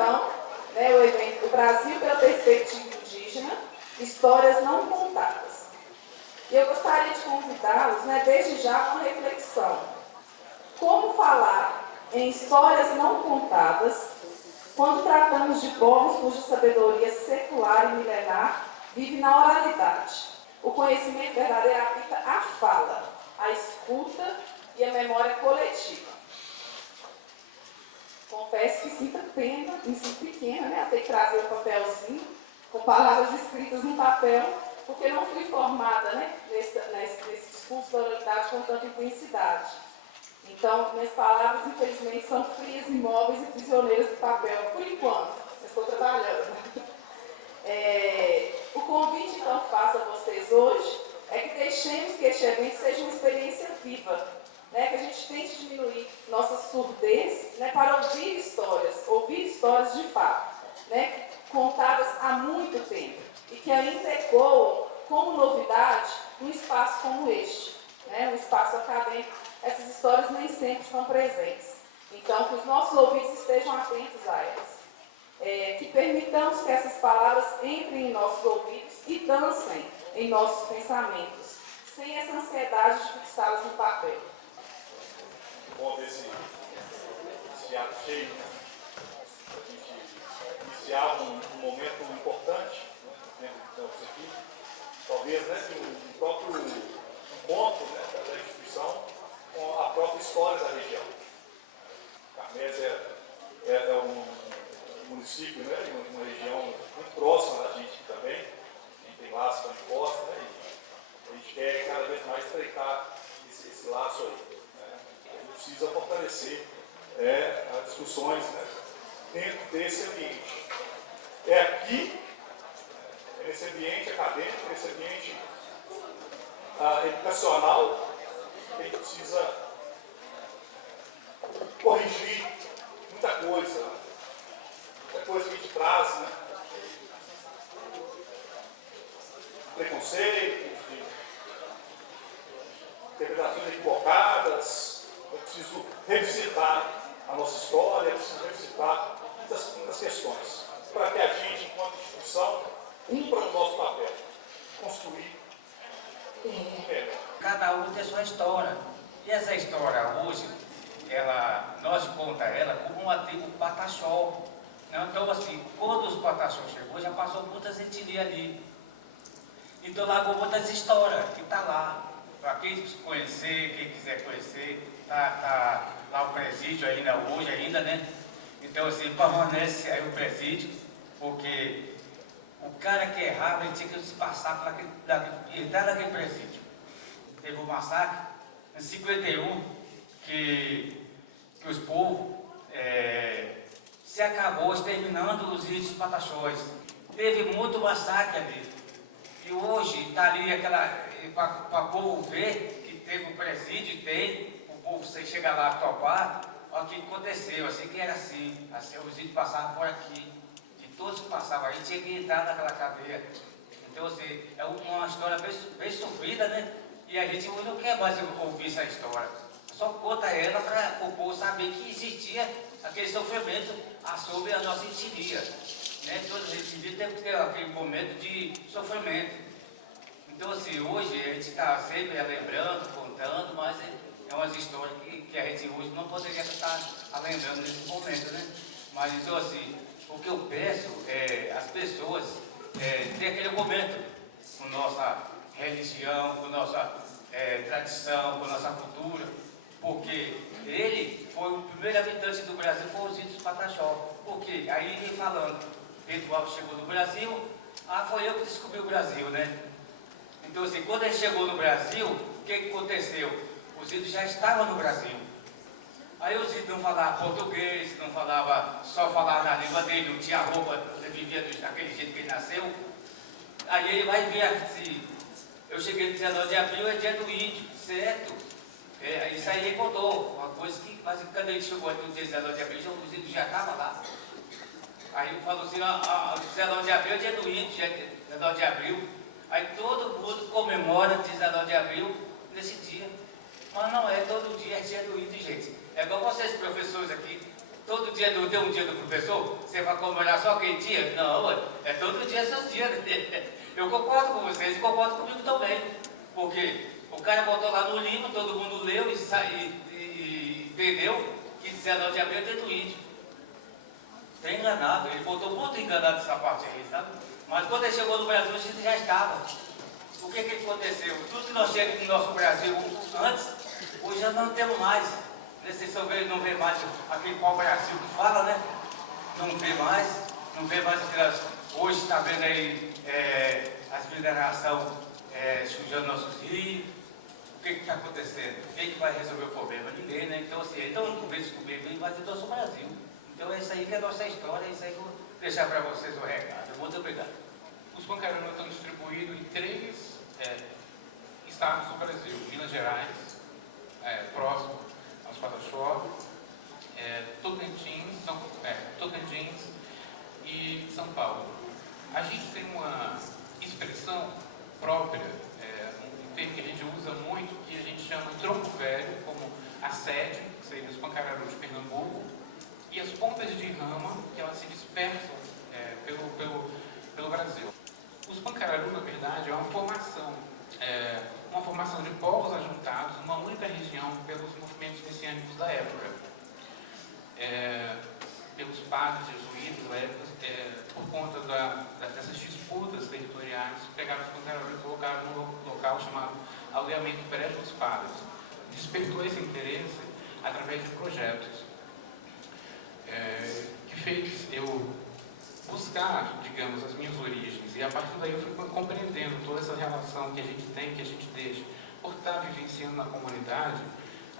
então, né, o evento O Brasil pela Perspectiva Indígena, Histórias Não Contadas. E eu gostaria de convidá-los, né, desde já, a uma reflexão. Como falar em histórias não contadas quando tratamos de povos cuja sabedoria secular e milenar vive na oralidade? O conhecimento verdadeiro habita a fala, a escuta e a memória coletiva. Confesso que sinto pena, me sinto pequena, né, a ter que trazer um papelzinho com palavras escritas no papel, porque não fui formada, né, nesse discurso da oralidade com tanta intensidade. Então, minhas palavras, infelizmente, são frias, imóveis e prisioneiras do papel, por enquanto. Eu estou trabalhando. O convite, então, que faço a vocês hoje é que deixemos que este evento seja uma experiência viva, né? Que a gente tente diminuir nossa surdez, né? Para ouvir histórias de fato, né? Contadas há muito tempo e que ainda ecoam como novidade num espaço como este, né? Um espaço acadêmico. Essas histórias nem sempre estão presentes. Então, que os nossos ouvidos estejam atentos a elas. Que permitamos que essas palavras entrem em nossos ouvidos e dancem em nossos pensamentos, sem essa ansiedade de fixá-las no papel. Bom ver esse ato cheio, né? Para a gente iniciar um momento importante, né, aqui. Talvez, né, que um próprio encontro, né, da instituição com a própria história da região. Carmés é um município, né, uma região muito próxima da gente também. A gente tem laços com a costa, né, e a gente quer cada vez mais estreitar esse laço aí. Né. A gente precisa fortalecer as discussões, né, dentro desse ambiente. É aqui, nesse ambiente acadêmico, nesse ambiente educacional, que a gente precisa corrigir muita coisa que a gente traz, né? Preconceitos, interpretações equivocadas. Eu preciso revisitar a nossa história, eu preciso revisitar muitas questões, para que a gente, enquanto instituição, cumpra o nosso papel, construir um mundo melhor. Cada um tem sua história. E essa história hoje, nós contamos ela como um antigo Pataxó. Então, assim, quando os Pataxó chegou, já passou muitas etnias ali. Então, largou muitas histórias, que está lá. Para quem conhecer, quem quiser conhecer, tá lá o presídio ainda hoje, né? Então, assim, permanece aí o presídio, porque o cara que errava, ele tinha que se passar por entrar naquele presídio. Teve um massacre em 51, que os povos se acabou exterminando os índios pataxós. Teve muito massacre ali. E hoje está ali para o povo ver que teve um presídio, o povo chega lá a topar, olha o que aconteceu, assim que era assim os índios passavam por aqui, de todos que passavam aí tinha que entrar naquela cadeia. Então, assim, é uma história bem sofrida, né? E a gente hoje não quer mais ouvir essa história. Só conta ela para o povo saber que existia aquele sofrimento sobre a nossa etnia. Né? Toda a etnia tem que ter aquele momento de sofrimento. Então, assim, hoje a gente está sempre lembrando, contando, mas é umas histórias que a gente hoje não poderia estar lembrando nesse momento, né? Mas, então, assim, o que eu peço é as pessoas ter aquele momento com nossa religião, com nossa tradição, com nossa cultura, porque ele foi o primeiro habitante do Brasil, foi os índios Pataxó. Porque aí vem falando, Pedro Álvares chegou no Brasil, foi eu que descobri o Brasil, né? Então, assim, quando ele chegou no Brasil, o que aconteceu? Os índios já estavam no Brasil. Aí os índios não falavam português, não falavam, só falavam na língua dele, não tinha roupa, ele vivia daquele jeito que ele nasceu. Aí ele vai ver assim, eu cheguei no 19 de abril, é dia do índio, certo? Isso aí ele contou, uma coisa que quase quando ele chegou aqui no dia 19 de abril, os índios já estavam lá. Aí ele falou assim, 19 de abril é dia do índio, dia 19 de abril. Aí todo mundo comemora 19 de abril nesse dia. Mas não é todo dia, é dia do índio, gente. É igual vocês, professores aqui. todo dia não tem um dia do professor? Você vai comemorar só aquele dia? Não, ué, é todo dia seus dias. Eu concordo com vocês e concordo comigo também. Porque o cara botou lá no livro, todo mundo leu e entendeu que 19 de abril é dia do índio. Está enganado, ele botou muito enganado essa parte aí, sabe? Mas quando ele chegou no Brasil, a gente já estava. O que aconteceu? Tudo que nós tínhamos no nosso Brasil antes, hoje já não temos mais. Vocês não vê mais aquele pau-brasil que fala, né? Não vê mais aquelas. Hoje está vendo aí as minerações sujando nossos rios. O que está acontecendo? Quem que vai resolver o problema? Ninguém, né? Então, assim, então não vê esse problema, mas é nosso Brasil. Então é isso aí que é a nossa história, é isso aí que eu vou deixar para vocês o recado. Muito obrigado. Os Pancarunas estão distribuídos em 3 estados do Brasil: Minas Gerais, próximo aos Pataxó, Tocantins e São Paulo. A gente tem uma expressão própria, um termo que a gente usa muito, que a gente chama tronco velho, como a sede, que seria os Pancararus de Pernambuco, e as pontas de rama, que elas se dispersam pelo Brasil. Os Pancararu, na verdade, é uma formação de povos ajuntados numa única região pelos movimentos messiânicos da época. Pelos padres jesuítas, por conta dessas disputas territoriais, pegaram os Pancararu e colocaram num local chamado Aldeamento Brejo dos Padres. Despertou esse interesse através de projetos que fez eu buscar, digamos, as minhas origens, e a partir daí eu fui compreendendo toda essa relação que a gente tem, que a gente deixa. Por estar vivenciando na comunidade,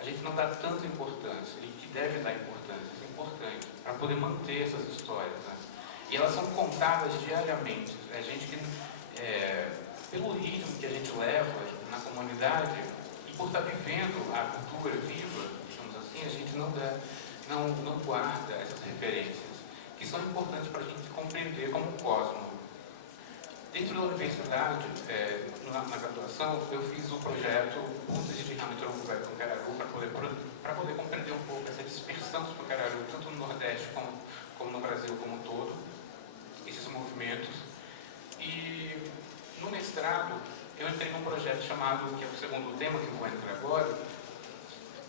a gente não dá tanta importância, e que deve dar importância, isso é importante, para poder manter essas histórias, né? E elas são contadas diariamente. A gente que, pelo ritmo que a gente leva na comunidade, e por estar vivendo a cultura viva, digamos assim, a gente não guarda essas referências, que são importantes para a gente compreender como um cosmo. Dentro da universidade, na graduação, eu fiz o projeto Pontas de Rama e Tronco Velho Pancararu para poder compreender um pouco essa dispersão dos Pancararu, tanto no Nordeste como no Brasil como um todo, esses movimentos. E no mestrado, eu entrei num projeto chamado, que é o segundo tema que eu vou entrar agora,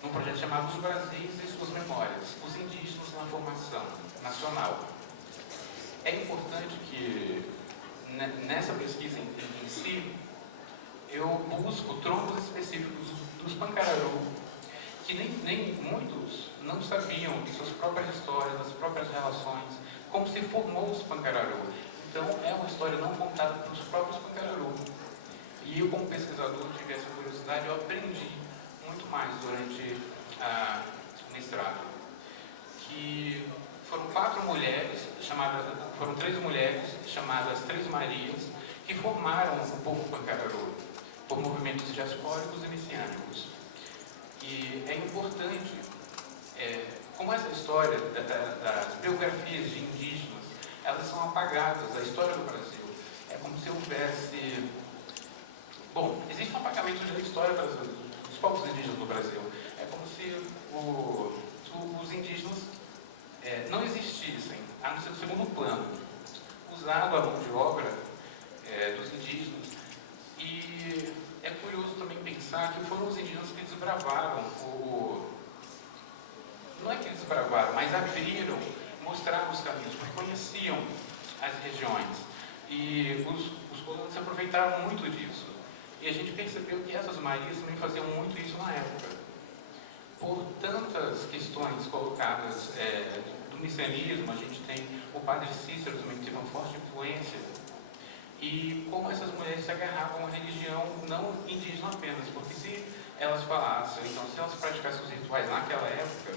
num projeto chamado Os Brasis e Suas Memórias, os indígenas na formação nacional. É importante que, nessa pesquisa em si, eu busco troncos específicos dos Pancararu, que nem muitos não sabiam de suas próprias histórias, das próprias relações, como se formou os Pancararu. Então, é uma história não contada pelos próprios Pancararu. E eu, como pesquisador, tive essa curiosidade, eu aprendi muito mais durante o mestrado, que foram 3 mulheres chamadas Três Marias, que formaram o povo Pancararu por movimentos diaspóricos e messiânicos. E é importante, como essa história das biografias de indígenas, elas são apagadas da história do Brasil. É como se houvesse... Bom, existe um apagamento da história dos povos indígenas no Brasil. É como se os indígenas não existissem, a não ser no segundo plano, usado a mão de obra dos indígenas. E é curioso também pensar que foram os indígenas que desbravaram não é que desbravaram, mas abriram, mostraram os caminhos, porque conheciam as regiões. E os colonos se aproveitaram muito disso. E a gente percebeu que essas Marias também faziam muito isso na época. Por tantas questões colocadas do messianismo, a gente tem o padre Cícero também que teve uma forte influência, e como essas mulheres se agarravam à religião não indígena apenas, porque se elas falassem, então se elas praticassem os rituais naquela época,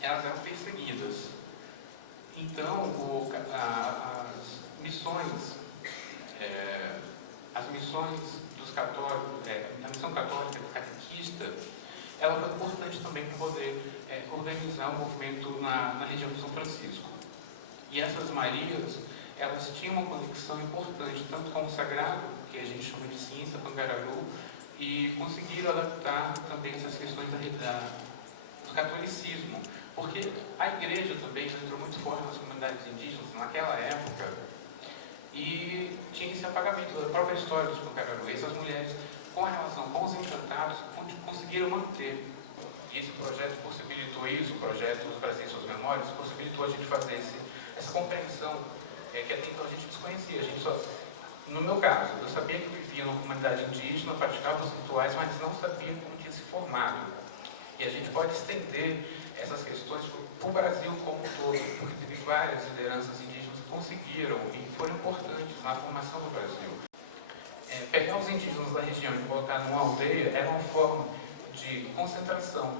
elas eram perseguidas. Então, as missões dos católicos, a missão católica catequista, ela foi importante também para poder organizar o movimento na região de São Francisco. E essas Marias, elas tinham uma conexão importante, tanto com o sagrado, que a gente chama de ciência Pancararu, e conseguiram adaptar também essas questões dos do catolicismo, porque a igreja também entrou muito forte nas comunidades indígenas naquela época e tinha esse apagamento da própria história dos Pucararões. As mulheres, com a relação com os encantados, conseguiram manter. E esse projeto possibilitou isso, o projeto dos Brasil e Suas Memórias, possibilitou a gente fazer essa compreensão que até então a gente desconhecia. A gente só, no meu caso, eu sabia que eu vivia numa comunidade indígena, praticava os rituais, mas não sabia como tinha se formado. E a gente pode estender essas questões para o Brasil como um todo, porque teve várias lideranças indígenas que conseguiram e foram importantes na formação do Brasil. Pegar os indígenas da região e colocar numa aldeia era uma forma de concentração.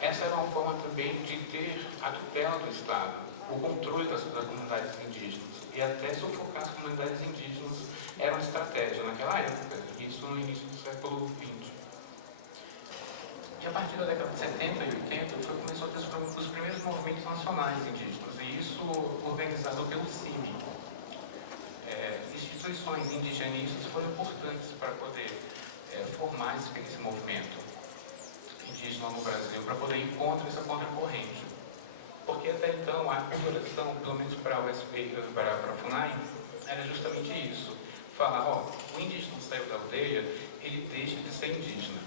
Essa era uma forma também de ter a tutela do Estado, o controle das comunidades indígenas, e até sufocar as comunidades indígenas era uma estratégia naquela época, isso no início do século XX. E a partir da década de 70 e 80, começou a ter os primeiros movimentos nacionais indígenas, e isso organizado pelo CIMI. Instituições indigenistas foram importantes para poder formar esse movimento indígena no Brasil, para poder ir contra essa contracorrente. Porque até então a coloração, pelo menos para a USP, para a FUNAI, era justamente isso. Falar, o indígena saiu da aldeia, ele deixa de ser indígena.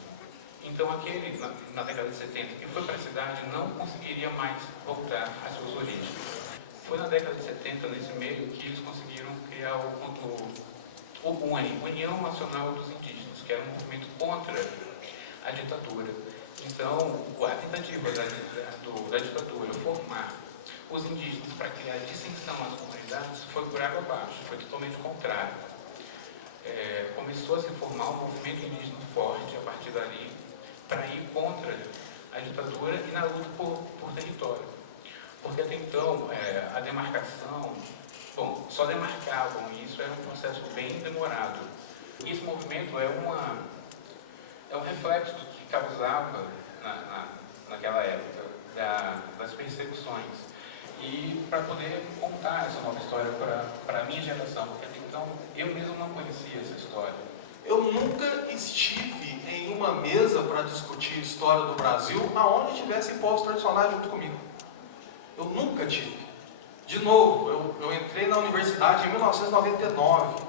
Então aquele, na década de 70, que foi para a cidade, não conseguiria mais voltar às suas origens. Foi na década de 70, nesse meio, que eles conseguiram criar o UNI, União Nacional dos Indígenas, que era um movimento contra a ditadura. Então, a tentativa da ditadura formar os indígenas para criar dissensão nas comunidades foi por água abaixo, foi totalmente o contrário. Começou a se formar um movimento indígena forte a partir dali para ir contra a ditadura e na luta por território. Porque até então, a demarcação, só demarcavam, e isso era um processo bem demorado. E esse movimento é um reflexo do que causava naquela época, das perseguições. E para poder contar essa nova história para a minha geração, porque até então eu mesmo não conhecia essa história. Eu nunca estive em uma mesa para discutir história do Brasil aonde tivessem povos tradicionais junto comigo. Eu nunca tive. De novo, eu entrei na universidade em 1999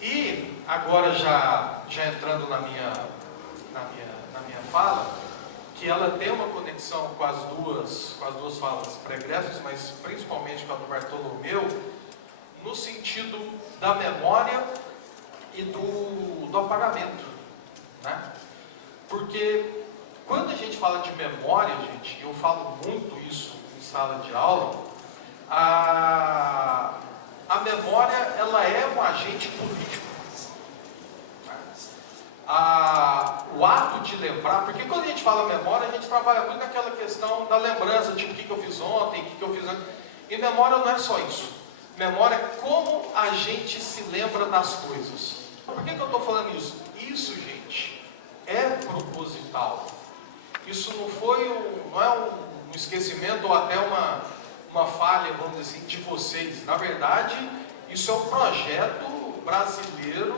e agora já entrando na minha fala, que ela tem uma conexão com as duas falas pregressas, mas principalmente com a do Bartolomeu, no sentido da memória e do apagamento, né? Porque quando a gente fala de memória, gente, eu falo muito isso em sala de aula, a memória, ela é um agente político. O ato de lembrar, porque quando a gente fala memória, a gente trabalha muito naquela questão da lembrança, tipo, o que eu fiz ontem, o que eu fiz antes. E memória não é só isso. Memória é como a gente se lembra das coisas. Por que eu estou falando isso? Isso, gente, é proposital. Isso não é um esquecimento ou até uma falha, vamos dizer assim, de vocês. Na verdade, isso é um projeto brasileiro,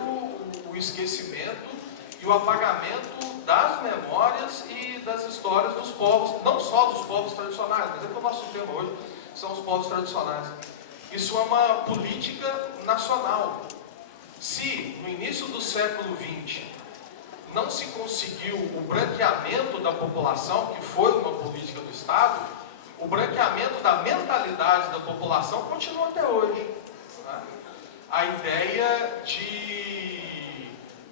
o esquecimento e o apagamento das memórias e das histórias dos povos, não só dos povos tradicionais, mas é que o nosso tema hoje são os povos tradicionais. Isso é uma política nacional. Se no início do século XX não se conseguiu o branqueamento da população, que foi uma política do Estado, o branqueamento da mentalidade da população continua até hoje. Né? A ideia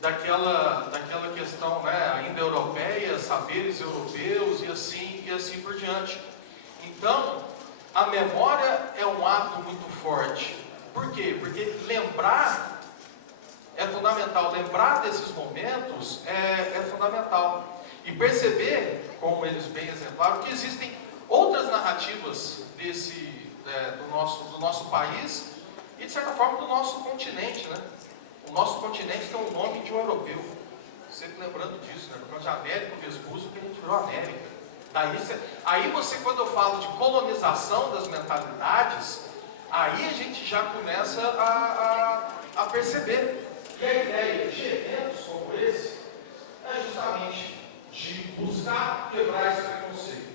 daquela questão, né, ainda europeia, saberes europeus e assim por diante. Então, a memória é um ato muito forte. Por quê? Porque lembrar é fundamental. Lembrar desses momentos é fundamental. E perceber, como eles bem exemplaram, que existem outras narrativas do nosso país e, de certa forma, do nosso continente, né? O nosso continente tem o nome de um europeu. Sempre lembrando disso, né? Por causa de Américo Vespuccio, que a gente virou América. Aí você, quando eu falo de colonização das mentalidades, aí a gente já começa a perceber. E a ideia de eventos como esse é justamente de buscar quebrar esse preconceito.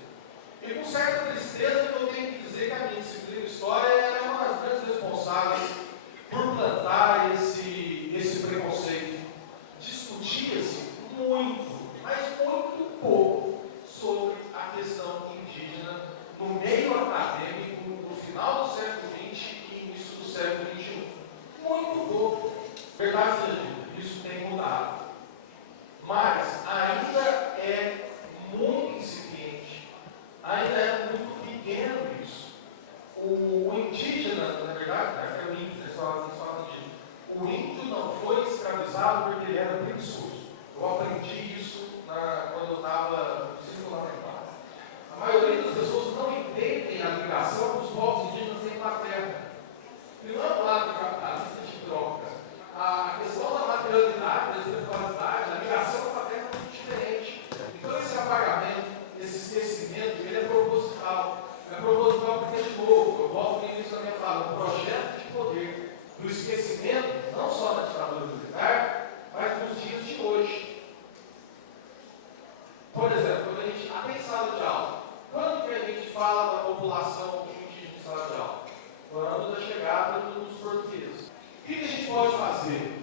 fazer.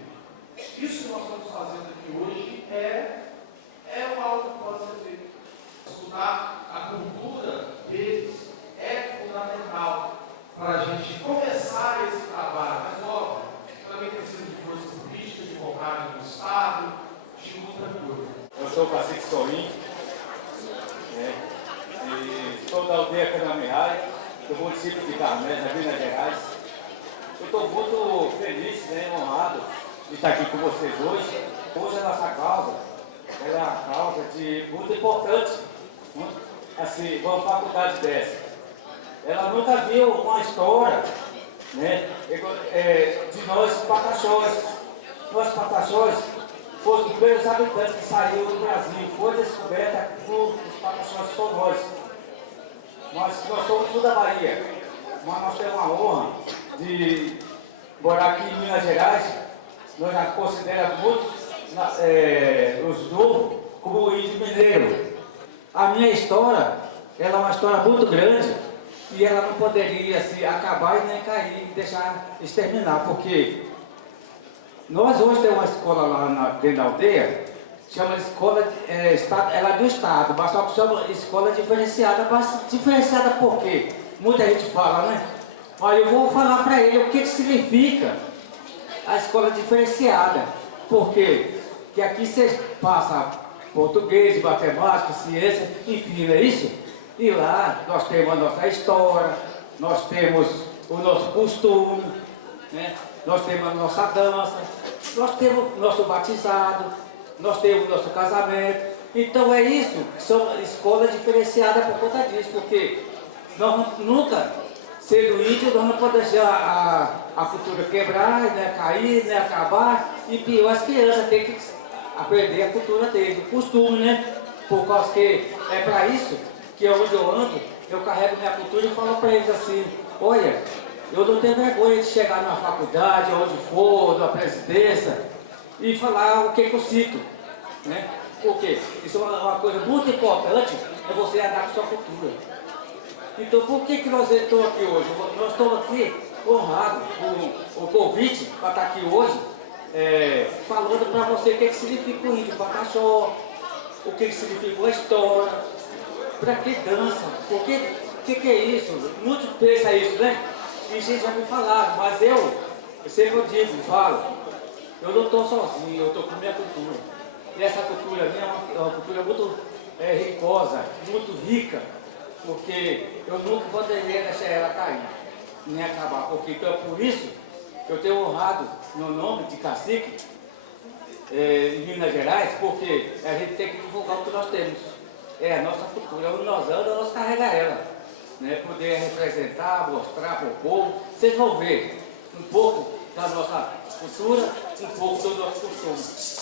Isso que nós estamos fazendo aqui hoje é algo que pode ser feito. Estudar a cultura deles é fundamental para a gente começar esse trabalho. Mas, óbvio, também precisa de força política, de vontade do Estado, de muita coisa. Eu sou o cacique Solim, e sou da aldeia Canamirrai, do município de Carmés, na Minas Gerais. Eu estou muito feliz, honrado de estar aqui com vocês hoje. Hoje a nossa causa é uma causa muito importante. Assim, uma faculdade dessa. Ela nunca viu uma história de nós pataxós. Nós pataxós fomos os primeiros habitantes que saíram do Brasil. Foi descoberta por os pataxós por nós. Nós somos tudo da Bahia, mas nós temos a honra de morar aqui em Minas Gerais. Nós já consideramos muitos os novos como o índio mineiro. A minha história, ela é uma história muito grande e ela não poderia se acabar e nem cair e deixar exterminar, porque nós hoje temos uma escola lá dentro da aldeia, chama escola, ela é do Estado, mas só que chama escola diferenciada. Mas diferenciada por quê? Muita gente fala, né? Mas eu vou falar para ele o que significa a escola diferenciada. Por quê? Que aqui você passa português, matemática, ciência, enfim, é isso? E lá nós temos a nossa história, nós temos o nosso costume, nós temos a nossa dança, nós temos o nosso batizado, nós temos o nosso casamento. Então é isso, são escolas diferenciadas por conta disso, porque nós nunca, sendo índio, nós não podemos deixar a cultura quebrar, cair, acabar, e pior, as crianças têm que aprender a cultura deles, o costume, por causa que é para isso que onde eu ando, eu carrego minha cultura e falo para eles assim: olha, eu não tenho vergonha de chegar na faculdade, onde for, na presidência, e falar o que eu sinto, Porque isso é uma coisa muito importante, é você andar com sua cultura. Então, por que nós estamos aqui hoje? Nós estamos aqui honrados com o convite para estar aqui hoje, falando para você o que significa o índio pataxó, o que significa a história, para que dança, porque o que é isso? Muitos pensam isso, E gente já me falaram, mas eu sempre falo, eu não estou sozinho, eu estou com a minha cultura. E essa cultura minha é uma cultura muito ricosa, muito rica, porque eu nunca poderia deixar ela cair, nem acabar. Porque então é por isso que eu tenho honrado no nome de cacique em Minas Gerais, porque a gente tem que divulgar o que nós temos. É a nossa cultura, onde nós andamos, nós carregamos ela. Poder representar, mostrar para o povo. Vocês vão ver um pouco da nossa cultura, um pouco do nosso costume.